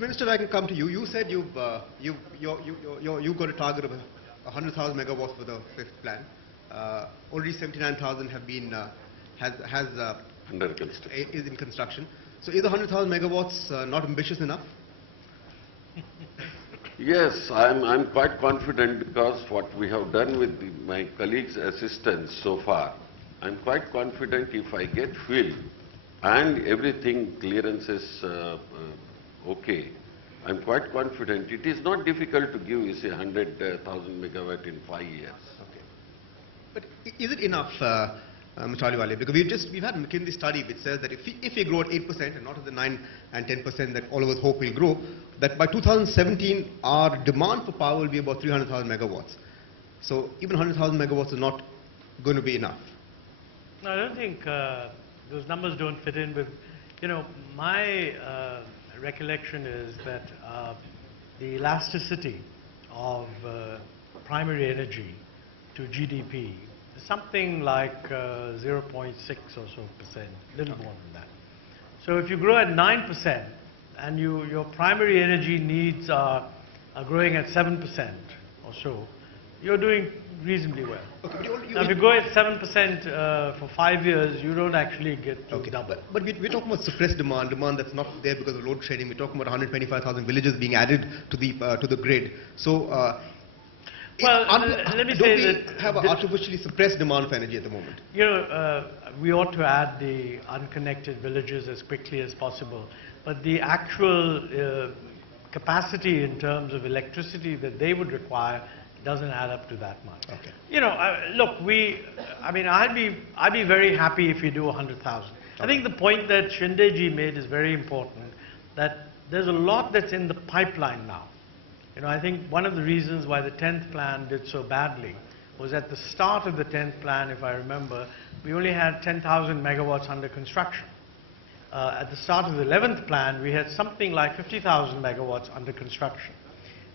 Minister, I can come to you. You said you've got a target of 100,000 megawatts for the fifth plan. Already 79,000 have been Under construction. is in construction. So is the 100,000 megawatts not ambitious enough? Yes, I'm quite confident because what we have done with my colleagues' assistance so far, I'm quite confident if I get filled and everything clearances okay, I'm quite confident. It is not difficult to give, you say, 100,000 megawatt in 5 years. Okay. But is it enough, Mr. Ahluwalia? Because we've had a McKinsey study which says that if we grow at 8% and not at the 9 and 10% that all of us hope will grow, that by 2017 our demand for power will be about 300,000 megawatts. So even 100,000 megawatts is not going to be enough. No, I don't think those numbers don't fit in with, my recollection is that the elasticity of primary energy to GDP is something like 0.6 or so percent, a little more than that. So if you grow at 9% and your primary energy needs are growing at 7% or so, you're doing reasonably well. Okay, now, if you go at 7% for 5 years, you don't actually get to double. But we're talking about suppressed demand that's not there because of load shedding. We're talking about 125,000 villages being added to the grid. So, let me say that we have an artificially suppressed demand for energy at the moment? We ought to add the unconnected villages as quickly as possible. But the actual capacity in terms of electricity that they would require doesn't add up to that much. Okay. Look, I'd be very happy if we do 100,000. Okay. I think the point that Shinde ji made is very important, that there's a lot that's in the pipeline now. I think one of the reasons why the 10th plan did so badly was at the start of the 10th plan, if I remember, we only had 10,000 megawatts under construction. At the start of the 11th plan, we had something like 50,000 megawatts under construction.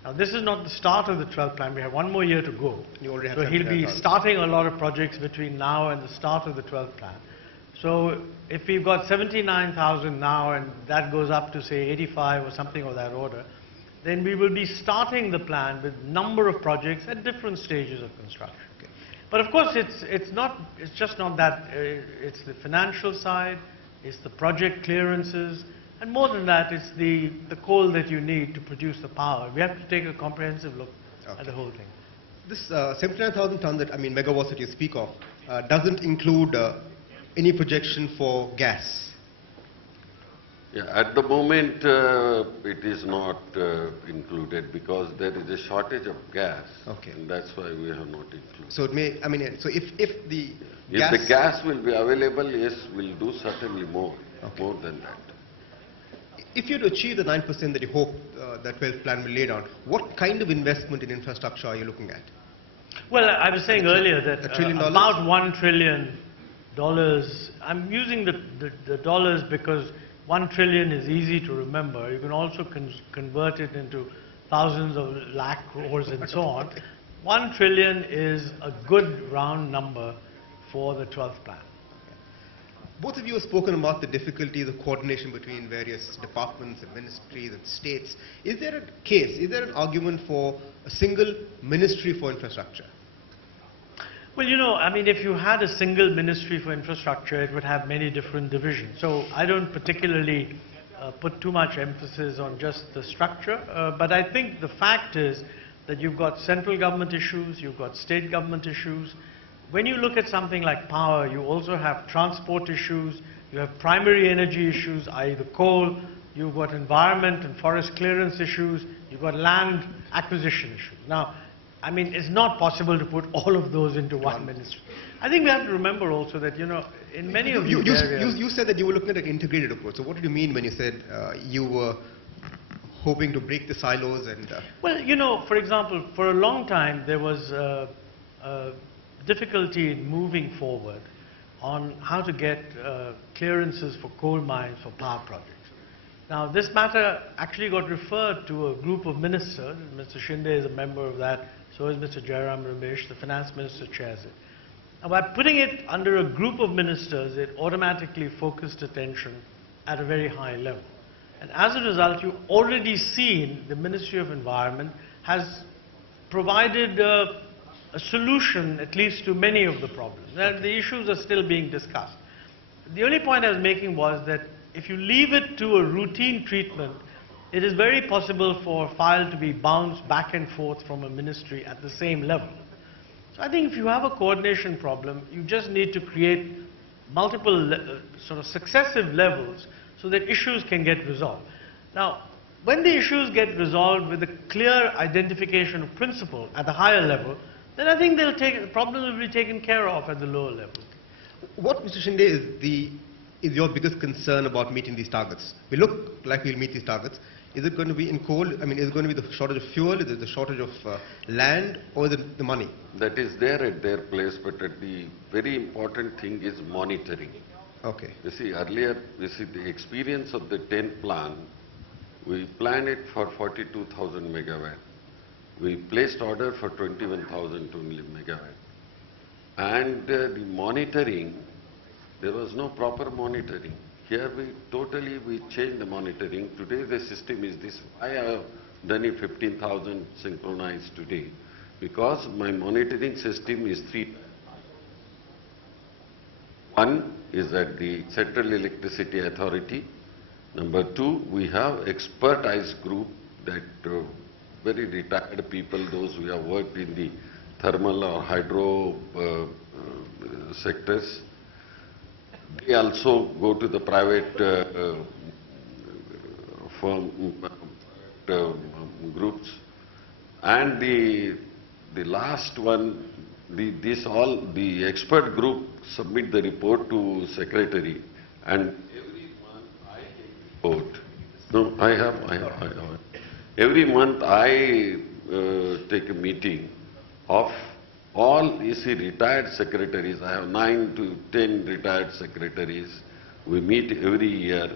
Now, this is not the start of the 12th plan. We have one more year to go. So he'll be starting a lot of projects between now and the start of the 12th plan. So if we've got 79,000 now and that goes up to, say, 85 or something of that order, then we will be starting the plan with a number of projects at different stages of construction. Okay. But of course, it's just not that. It's the financial side, it's the project clearances, and more than that, it's the coal that you need to produce the power. We have to take a comprehensive look at the whole thing. This 79,000 tons megawatts that you speak of doesn't include any projection for gas. Yeah, at the moment it is not included because there is a shortage of gas. Okay. And that's why we have not included. So it may, so if the gas will be available, yes, we'll do certainly more, more than that. If you to achieve the 9% that you hope that 12th plan will lay down, what kind of investment in infrastructure are you looking at? Well, I was saying earlier that about $1 trillion, I'm using the dollars because 1 trillion is easy to remember. You can also convert it into thousands of lakh crores and so on. 1 trillion is a good round number for the 12th plan. Both of you have spoken about the difficulties of coordination between various departments and ministries and states. Is there an argument for a single ministry for infrastructure? Well, if you had a single ministry for infrastructure, it would have many different divisions. So I don't particularly put too much emphasis on just the structure. But I think the fact is that you've got central government issues, you've got state government issues. When you look at something like power, you also have transport issues, you have primary energy issues, i.e. the coal, you've got environment and forest clearance issues, you've got land acquisition issues. Now, it's not possible to put all of those into one ministry. I think we have to remember also that, in many of these areas... You said that you were looking at an integrated approach. So what did you mean when you said you were hoping to break the silos and... Well, for example, for a long time there was difficulty in moving forward on how to get clearances for coal mines for power projects. Now, this matter actually got referred to a group of ministers. Mr. Shinde is a member of that. So is Mr. Jairam Ramesh. The finance minister chairs it. Now, by putting it under a group of ministers, it automatically focused attention at a very high level. And as a result, you've already seen the Ministry of Environment has provided a solution, at least to many of the problems. And the issues are still being discussed. The only point I was making was that if you leave it to a routine treatment, it is very possible for a file to be bounced back and forth from a ministry at the same level. So I think if you have a coordination problem, you just need to create multiple sort of successive levels so that issues can get resolved. Now, when the issues get resolved with a clear identification of principle at the higher level, then I think the problem will be taken care of at the lower level. What, Mr. Shinde, is your biggest concern about meeting these targets? We look like we'll meet these targets. Is it going to be in coal? I mean, is it going to be the shortage of fuel? Is it the shortage of land? Or is it the money? That is there at their place, but the very important thing is monitoring. Okay. You see, earlier, the experience of the 10th plan, we planned it for 42,000 megawatt. We placed order for 21,000 megawatt. And the monitoring, there was no proper monitoring. Here we changed the monitoring. Today the system is this. I have done it 15,000 synchronized today because my monitoring system is three. One is at the Central Electricity Authority. Number two, we have expertise group that very retired people, those who have worked in the thermal or hydro sectors. They also go to the private firm groups, and the last one, the expert group submit the report to secretary, and every month I take report. No, I have. Every month I take a meeting of all retired secretaries. I have 9 to 10 retired secretaries. We meet every year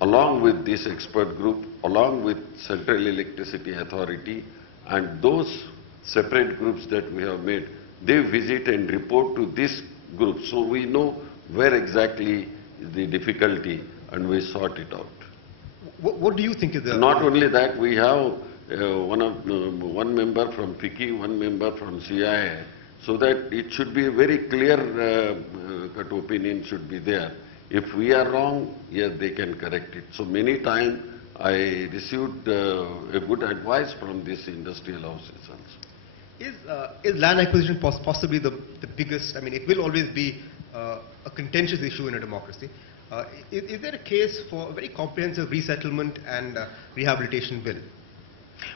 along with this expert group, along with Central Electricity Authority, and those separate groups that we have made, they visit and report to this group. So we know where exactly is the difficulty and we sort it out. What do you think is the... Not only that, we have one member from FICCI, one member from CIA, so that it should be a very clear cut opinion should be there. If we are wrong, yes, they can correct it. So many times I received a good advice from these industrial houses also. Is land acquisition possibly the biggest, I mean, it will always be a contentious issue in a democracy. Is there a case for a very comprehensive resettlement and rehabilitation bill?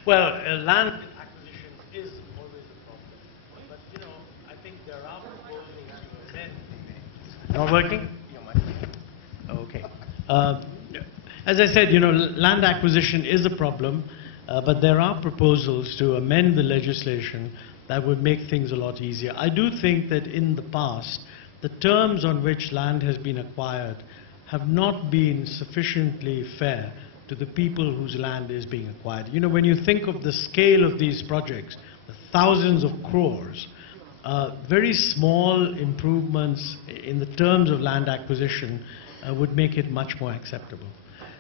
Well, land acquisition is always a problem. But, you know, I think there are proposals to amend. Not working? Okay. As I said, you know, land acquisition is a problem, but there are proposals to amend the legislation that would make things a lot easier. I do think that in the past, the terms on which land has been acquired have not been sufficiently fair to the people whose land is being acquired. You know, when you think of the scale of these projects, the thousands of crores, very small improvements in the terms of land acquisition would make it much more acceptable.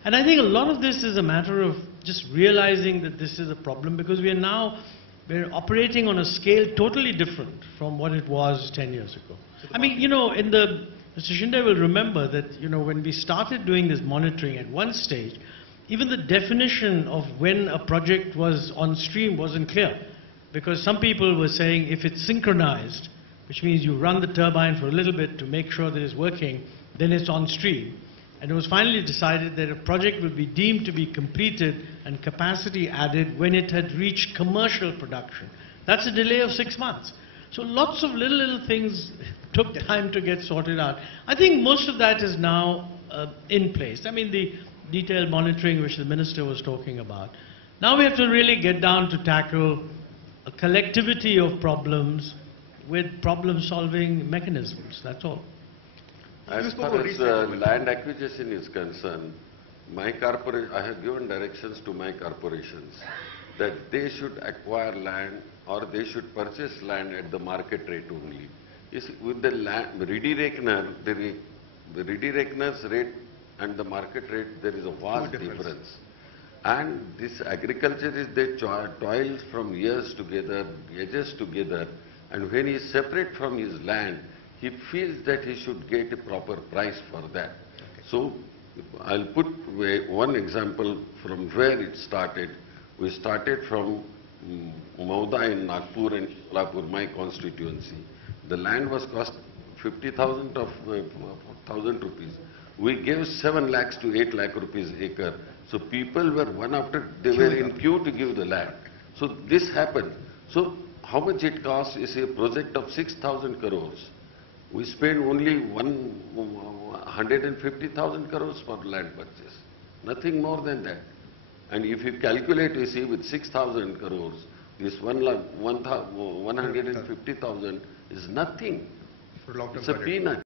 And I think a lot of this is a matter of just realizing that this is a problem, because we're operating on a scale totally different from what it was 10 years ago. I mean, you know, Mr. Shinde will remember that, you know, when we started doing this monitoring at one stage, even the definition of when a project was on stream wasn't clear, because some people were saying if it's synchronized, which means you run the turbine for a little bit to make sure that it's working, then it's on stream. And it was finally decided that a project would be deemed to be completed and capacity added when it had reached commercial production. That's a delay of 6 months. So lots of little things took time to get sorted out. I think most of that is now in place. I mean, the detailed monitoring which the minister was talking about. Now we have to really get down to tackle a collectivity of problems with problem-solving mechanisms. That's all. As far as land acquisition is concerned, I have given directions to my corporations that they should acquire land or they should purchase land at the market rate only. With the ready reckoner, the ready reckoner's rate and the market rate, there is a vast difference. difference. And this agriculture is, they toil from years together, ages together, and when he is separate from his land, he feels that he should get a proper price for that. So I'll put one example from where it started. We started from Mauda in Nagpur and Sholapur, my constituency. The land was cost 50,000 of 1,000 rupees. We gave 7 lakhs to 8 lakh rupees acre. So people were one after, they were in queue to give the land. So this happened. So how much it costs is a project of 6,000 crores. We spent only 150,000 crores for land purchase. Nothing more than that. And if you calculate, you see, with 6,000 crores, this 150,000 is nothing. For long-term It's a project. peanut.